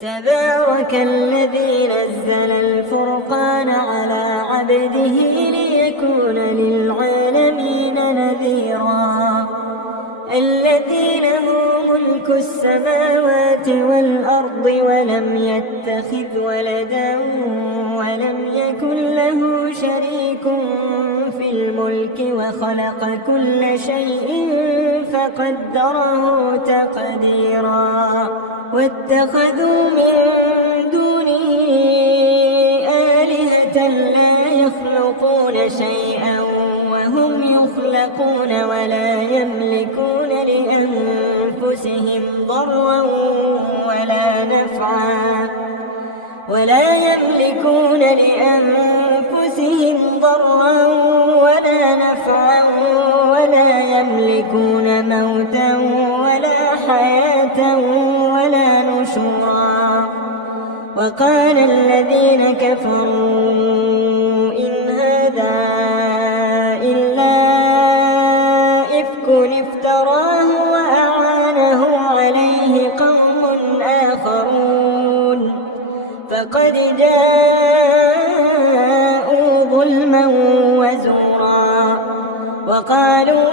تبارك الذي نزل الفرقان على عبده ليكون للعالمين نذيرا. الذي له ملك السماوات والأرض ولم يتخذ ولدا ولم يكن له شريك في الملك وخلق كل شيء فقدره تقديرا. واتخذوا من دونه آلهة لا يخلقون شيئا وهم يخلقون ولا يملكون لأنفسهم ضرا ولا نفعا ولا يملكون موتا ولا حياة ولا نشورا. وقال الذين كفروا إن هذا إلا إفك افتراه وأعانه عليه قوم آخرون فقد جاءوا ظلما وزورا. وقالوا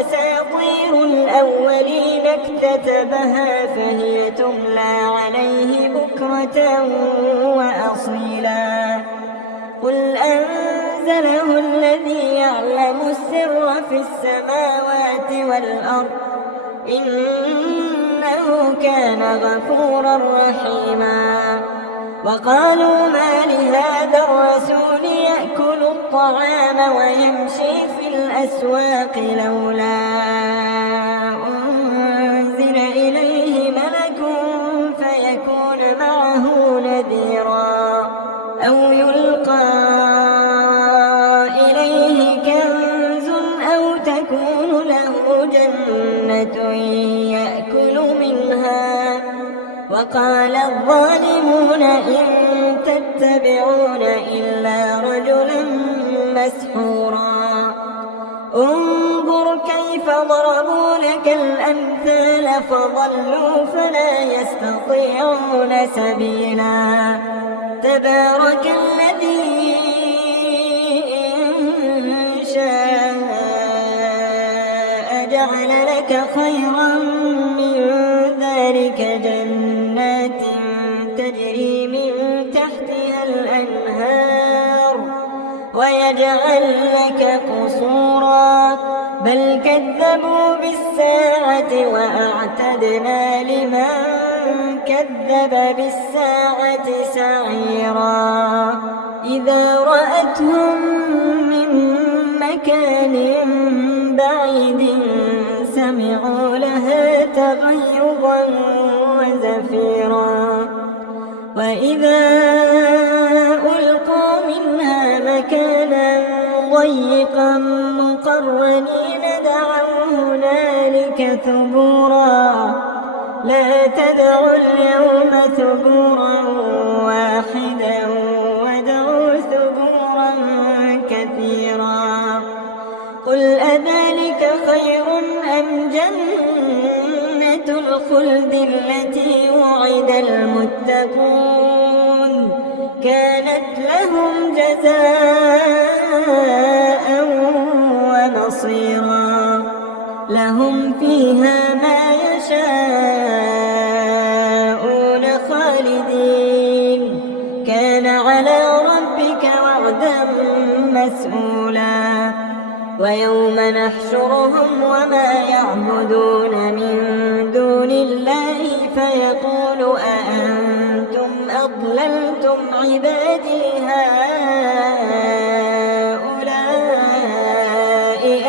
أساطير الأولين اكتتبها فهي تملى عليه بكرة وأصيلا. قل أنزله الذي يعلم السر في السماوات والأرض إنه كان غفورا رحيما. وقالوا ما لهذا الرسول يأكل الطعام ويمشي في الأسواق لولا أنزل إليه ملك فيكون معه نذيرا أو يلقى إليه كنز أو تكون له جنة يأكل منها. وقال الظالمون إن تتبعون إلا رجلا مسحورا. انظر كيف ضربوا لك الأمثال فضلوا فلا يستطيعون سبيلا. تبارك الذي إن شاء جعل لك خيرا من ذلك جنات تجري من تحتها الأنهار ويجعل لك قصورا بل كذبوا بالساعة وأعتدنا لمن كذب بالساعة سعيرا. إذا رأتهم من مكان بعيد سمعوا لها تغيظا وزفيرا. وإذا ألقوا منها مكانا ضيقا مقرنين دعوا هنالك ثبورا. لا تدعوا اليوم ثبورا واحدا وادعوا ثبورا كثيرا. قل أذلك خير أم جنة الخلد التي وعد المتقون كانت لهم جزاء ومصيرا. لهم فيها ما يشاءون خالدين كان على ربك وعدا مسئولا. ويوم نحشرهم وما يعبدون من دون الله فيقول أأنتم أضللتم عبادي هؤلاء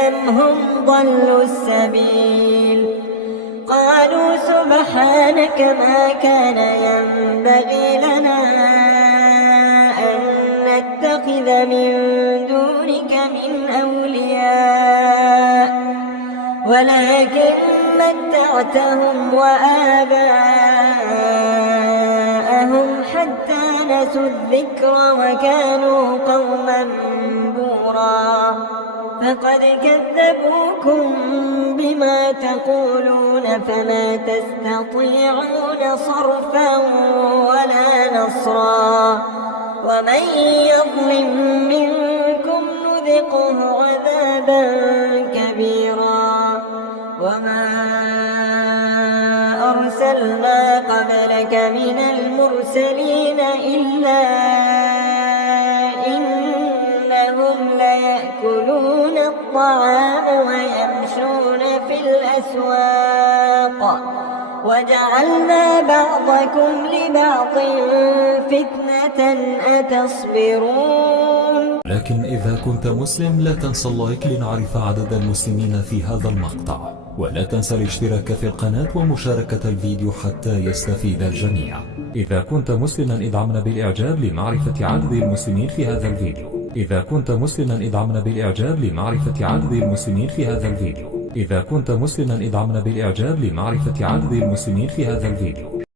أم هم ضلوا السبيل. قالوا سبحانك ما كان ينبغي لنا أن نتخذ من دونك من أولياء ولكن متعتهم وآباءهم حتى نسوا الذكر وكانوا قوما بورا. فقد كذبوكم بما تقولون فما تستطيعون صرفا ولا نصرا ومن يظلم منكم نذقه عذابا كبيرا وما أرسلنا قبلك من المرسلين إلا إنهم ليأكلون الطعام ويمشون في الأسواق وجعلنا بعضكم لبعض فتنة أتصبرون. لكن إذا كنت مسلم لا تنسى اللايك لنعرف عدد المسلمين في هذا المقطع، ولا تنسى الاشتراك في القناة ومشاركة الفيديو حتى يستفيد الجميع. إذا كنت مسلما ادعمنا بالإعجاب لمعرفة عدد المسلمين في هذا الفيديو. إذا كنت مسلما ادعمنا بالإعجاب لمعرفة عدد المسلمين في هذا الفيديو. إذا كنت مسلما ادعمنا بالإعجاب لمعرفة عدد المسلمين في هذا الفيديو.